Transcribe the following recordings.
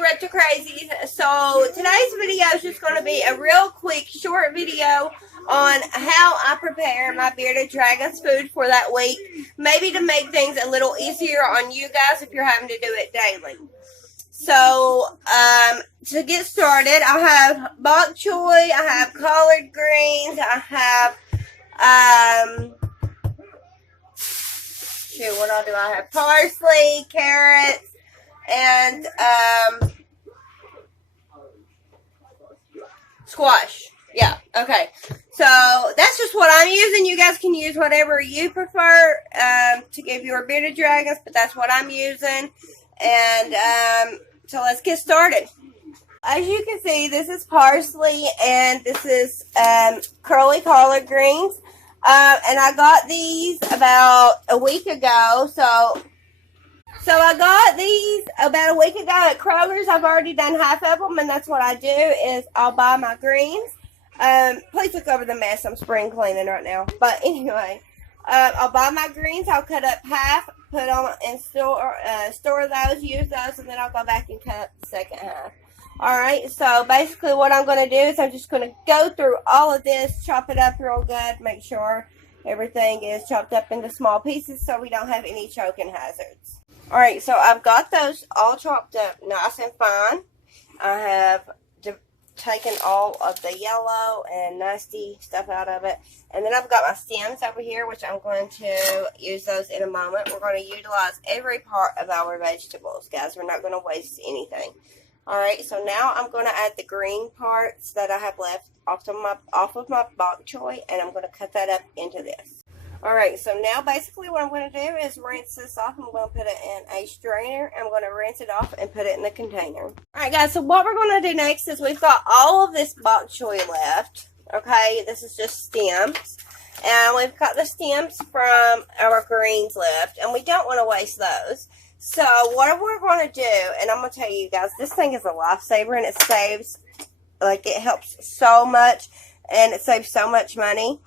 ReptiCrazy. So today's video is just going to be a real quick short video on how I prepare my bearded dragon's food for that week. Maybe to make things a little easier on you guys if you're having to do it daily. So to get started, I have bok choy, I have collard greens, I have what all do I have? Parsley, carrots, and squash. Yeah, okay. So that's just what I'm using. You guys can use whatever you prefer to give your bearded dragons, but that's what I'm using. And so let's get started. As you can see, this is parsley and this is curly collard greens. And I got these about a week ago. So I got these about a week ago at Kroger's. I've already done half of them, and that's what I do is I'll buy my greens. Please look over the mess. I'm spring cleaning right now. But anyway, I'll buy my greens. I'll cut up half, put them and store those, use those, and then I'll go back and cut up the second half. Alright, so basically what I'm going to do is I'm just going to go through all of this, chop it up real good, make sure everything is chopped up into small pieces so we don't have any choking hazards. Alright, so I've got those all chopped up nice and fine. I have taken all of the yellow and nasty stuff out of it. And then I've got my stems over here, which I'm going to use those in a moment. We're going to utilize every part of our vegetables, guys. We're not going to waste anything. Alright, so now I'm going to add the green parts that I have left off of my bok choy, and I'm going to cut that up into this. Alright, so now basically what I'm going to do is rinse this off. I'm going to put it in a strainer. I'm going to rinse it off and put it in the container. Alright guys, so what we're going to do next is we've got all of this bok choy left. Okay, this is just stems. And we've got the stems from our greens left, and we don't want to waste those. So what we're going to do, and I'm going to tell you guys, this thing is a lifesaver, and it saves, like, it helps so much, and it saves so much money.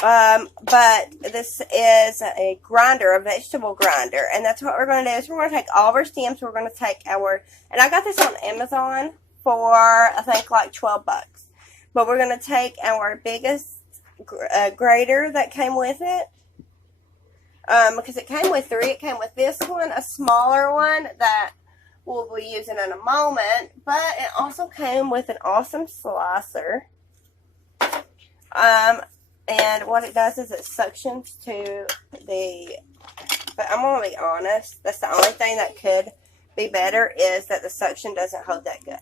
But this is a grinder, a vegetable grinder, and that's what we're going to do is we're going to take all of our stems, we're going to take our, and I got this on Amazon for, I think, like 12 bucks. But we're going to take our biggest grater that came with it. Because it came with 3. It came with this one, a smaller one that we'll be using in a moment. But it also came with an awesome slicer. And what it does is it suctions to the... But I'm going to be honest. That's the only thing that could be better is that the suction doesn't hold that good.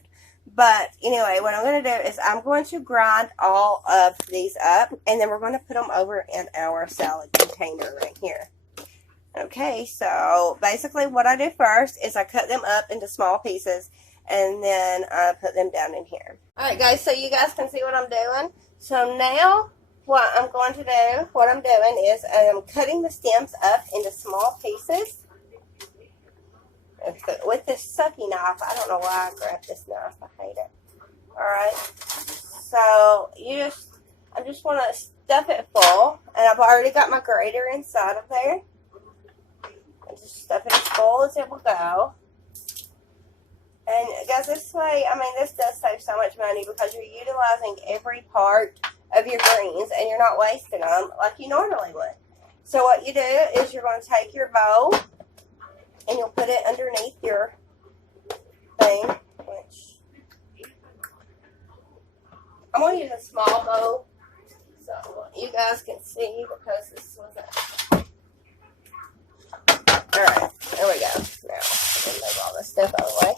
But anyway, what I'm going to do is I'm going to grind all of these up. And then we're going to put them over in our salad container right here. Okay, so basically what I do first is I cut them up into small pieces and then I put them down in here. Alright guys, so you guys can see what I'm doing. So now what I'm going to do, what I'm doing is I'm cutting the stems up into small pieces. With this sucky knife, I don't know why I grabbed this knife, I hate it. Alright, so I just want to stuff it full, and I've already got my grater inside of there. Just stuff it as full as it will go. And guys, this way, I mean, this does save so much money because you're utilizing every part of your greens and you're not wasting them like you normally would. So what you do is you're going to take your bowl and you'll put it underneath your thing, which I'm going to use a small bowl so you guys can see because this was a... Alright, there we go. Now, I can move all this stuff out of the way.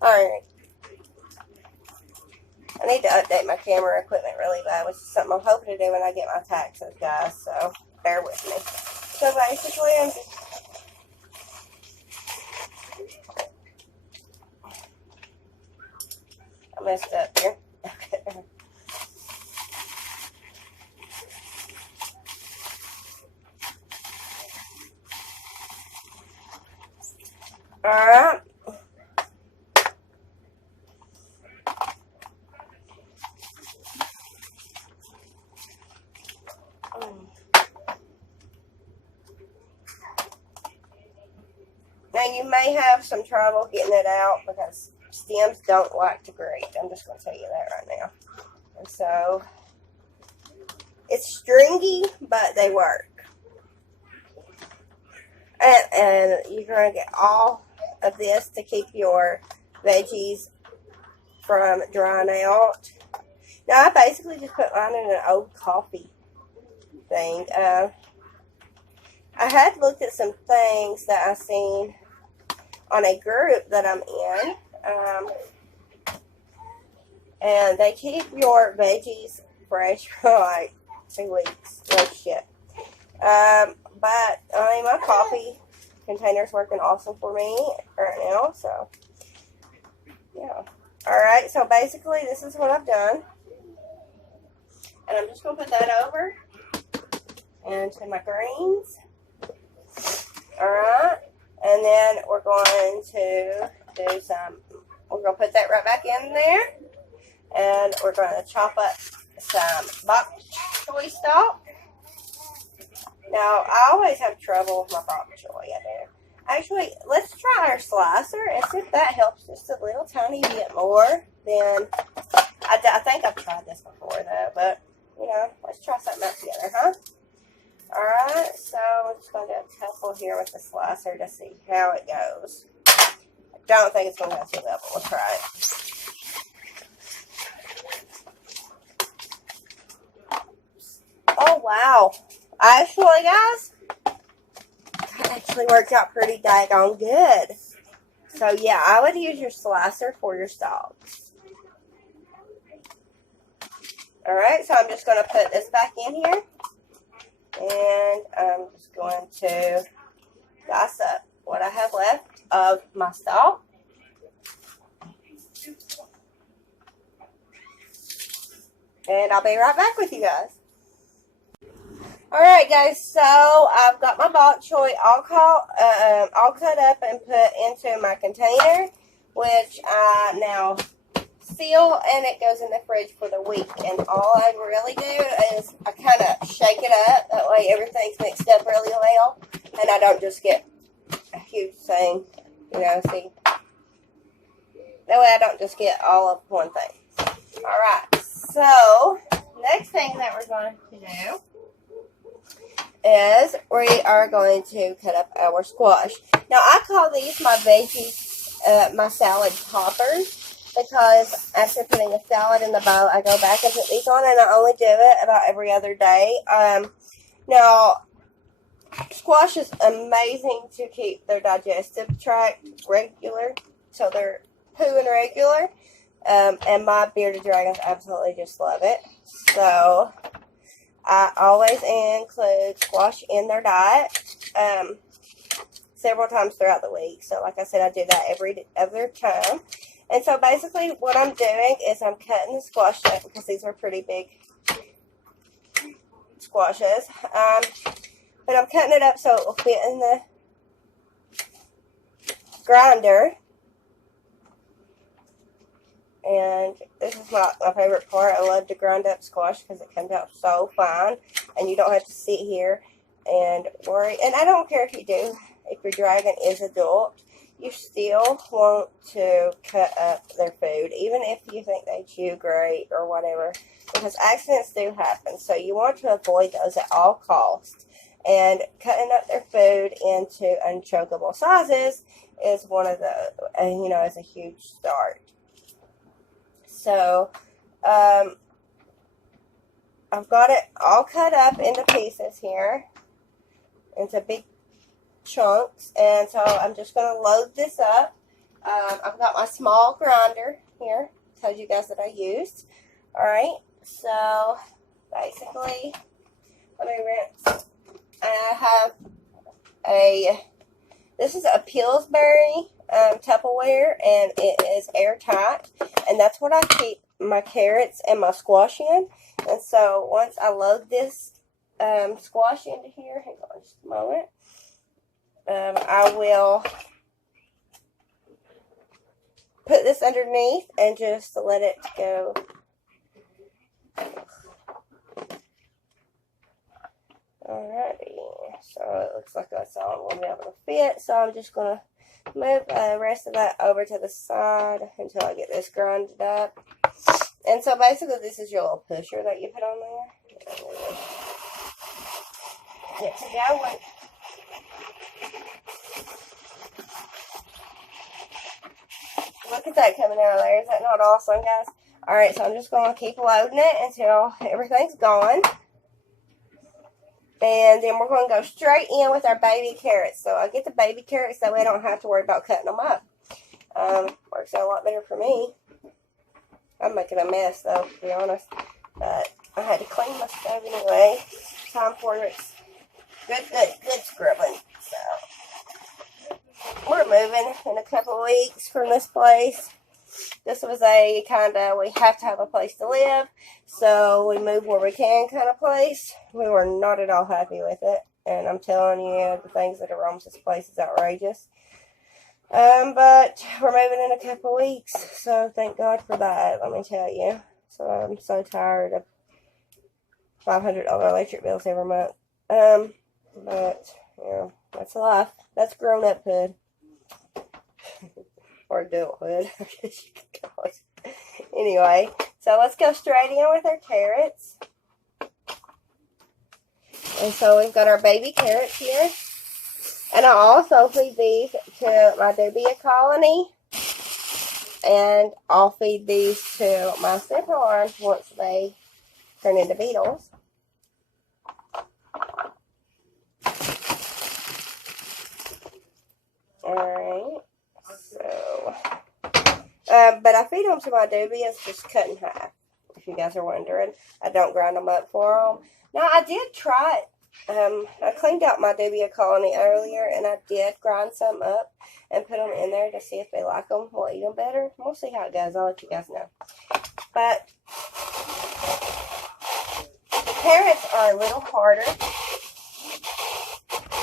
Alright. I need to update my camera equipment really bad, which is something I'm hoping to do when I get my taxes, guys, so bear with me. So basically, I'm just... I messed up here. Okay. Alright. Now you may have some trouble getting it out because stems don't like to grate. I'm just going to tell you that right now. And so, it's stringy, but they work. And you're going to get all of this to keep your veggies from drying out. Now, I basically just put mine in an old coffee thing. I had looked at some things that I seen on a group that I'm in. And they keep your veggies fresh for like 2 weeks. No shit. But my coffee container's working awesome for me right now. So, yeah. Alright, so basically this is what I've done. And I'm just going to put that over into my greens. Alright. And then we're going to do some, we're going to put that right back in there. And we're going to chop up some bok choy stock. Now, I always have trouble with my bok choy. I do. Actually, let's try our slicer and see if that helps just a little tiny bit more than, I think I've tried this before though, but, you know, let's try something else together, huh? Alright, so I'm just going to do a couple here with the slicer to see how it goes. I don't think it's going to go too well, but we'll try it. Oh, wow. Actually, guys, that actually worked out pretty daggone good. So, yeah, I would use your slicer for your stalks. Alright, so I'm just going to put this back in here. And I'm just going to dice up what I have left of my stalk. And I'll be right back with you guys. Alright guys, so I've got my bok choy all cut up and put into my container, which I now seal, and it goes in the fridge for the week. And all I really do is I kind of shake it up, that way everything's mixed up really well, and I don't just get a huge thing, you know, see. That way I don't just get all of one thing. Alright, so next thing that we're going to do is we are going to cut up our squash. Now, I call these my veggie, my salad toppers, because after putting a salad in the bowl, I go back and put these on, and I only do it about every other day. Now, squash is amazing to keep their digestive tract regular, so they're pooing regular, and my bearded dragons absolutely just love it. So I always include squash in their diet several times throughout the week. So like I said, I do that every other time. And so basically what I'm doing is I'm cutting the squash up, because these are pretty big squashes. But I'm cutting it up so it will fit in the grinder. And this is my favorite part. I love to grind up squash because it comes out so fine. And you don't have to sit here and worry. And I don't care if you do, if your dragon is adult, you still want to cut up their food, even if you think they chew great or whatever, because accidents do happen. So you want to avoid those at all costs. And cutting up their food into unchokable sizes is one of the, you know, is a huge start. So, I've got it all cut up into pieces here, into big chunks, and so I'm just going to load this up. I've got my small grinder here, told you guys that I used. Alright, so basically, let me rinse. I have this is a Pillsbury Tupperware, and it is airtight, and that's what I keep my carrots and my squash in. And so once I load this squash into here, hang on just a moment, I will put this underneath and just let it go. Alrighty, so it looks like that's all we'll be able to fit, so I'm just going to move the rest of that over to the side until I get this grinded up. And so basically this is your little pusher that you put on there. Get to going. Look at that coming out of there. Is that not awesome, guys? Alright, so I'm just going to keep loading it until everything's gone. And then we're going to go straight in with our baby carrots. So I get the baby carrots so we don't have to worry about cutting them up. Works out a lot better for me. I'm making a mess though, to be honest. But I had to clean my stove anyway. Time for it. Good scrubbing. So we're moving in a couple of weeks from this place. This was a kind of, we have to have a place to live, so we move where we can kind of place. We were not at all happy with it, and I'm telling you, the things that are wrong with this place is outrageous. But we're moving in a couple of weeks, so thank God for that, let me tell you. So I'm so tired of $500 electric bills every month. But, you know, that's life. That's grown-uphood. Or adulthood, I guess you could call it. Anyway, so let's go straight in with our carrots. And so we've got our baby carrots here. And I also feed these to my dubia colony. And I'll feed these to my simple ones once they turn into beetles. Alright. So, but I feed them to my dubias just cut in half, if you guys are wondering. I don't grind them up for them. Now, I did try it. I cleaned out my dubia colony earlier, and I did grind some up and put them in there to see if they like them. We'll eat them better. We'll see how it goes. I'll let you guys know. But the carrots are a little harder to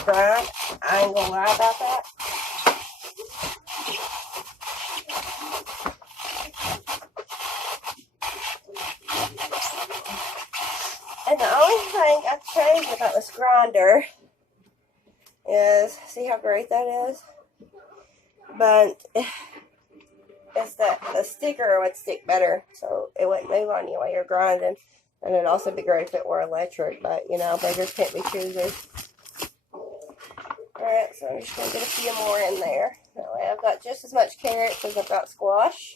grind. I ain't gonna lie about that. And the only thing I've changed about this grinder is, see how great that is? But it's that the sticker would stick better, so it wouldn't move on you while you're grinding. And it'd also be great if it were electric, but you know, beggars can't be choosers. Alright, so I'm just going to get a few more in there. That way I've got just as much carrots as I've got squash.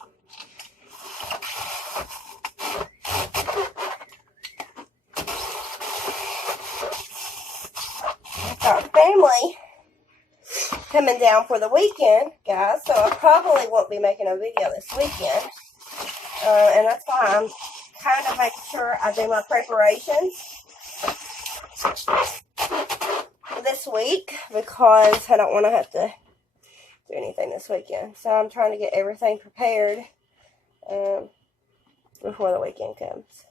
Our family coming down for the weekend, guys, so I probably won't be making a video this weekend, and that's why I'm kind of making sure I do my preparations this week, because I don't want to have to do anything this weekend. So I'm trying to get everything prepared before the weekend comes.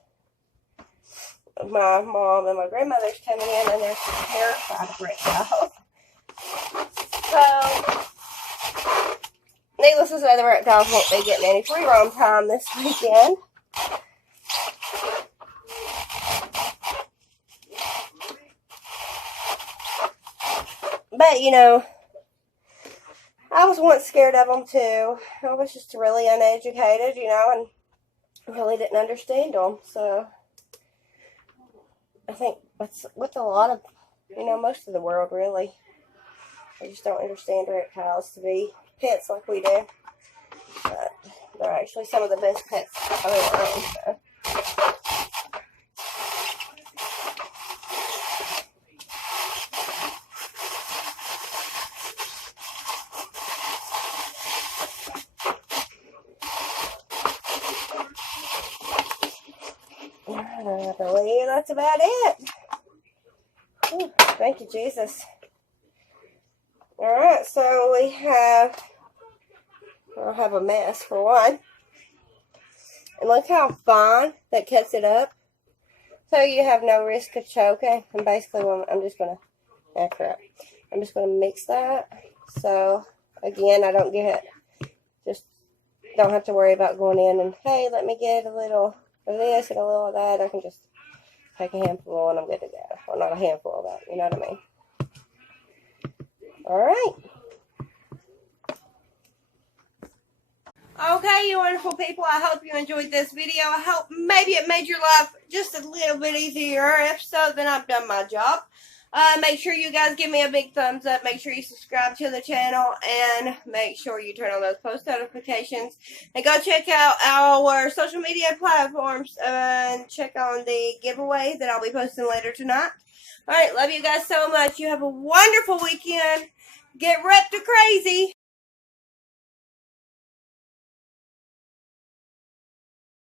My mom and my grandmother's coming in, and they're terrified of reptiles. So, needless to say, the reptiles won't be getting any free roam time this weekend. But, you know, I was once scared of them too. I was just really uneducated, you know, and really didn't understand them. So, I think that's with a lot of, you know, most of the world, really. They just don't understand reptiles to be pets like we do. But they're actually some of the best pets I've ever owned, so. I believe that's about it. Whew, thank you, Jesus. Alright, so we have, I'll have a mess for one. And look how fine that cuts it up. So you have no risk of choking. And basically, I'm just going to, crap. I'm just going to mix that. So, again, I don't don't have to worry about going in and, hey, let me get a little of this and a little of that. I can just take a handful and I'm good to go. Well, not a handful of that, you know what I mean? Alright. Okay, you wonderful people, I hope you enjoyed this video. I hope maybe it made your life just a little bit easier. If so, then I've done my job. Make sure you guys give me a big thumbs up. Make sure you subscribe to the channel. And make sure you turn on those post notifications. And go check out our social media platforms. And check on the giveaway that I'll be posting later tonight. Alright, love you guys so much. You have a wonderful weekend. Get ReptiCrazy.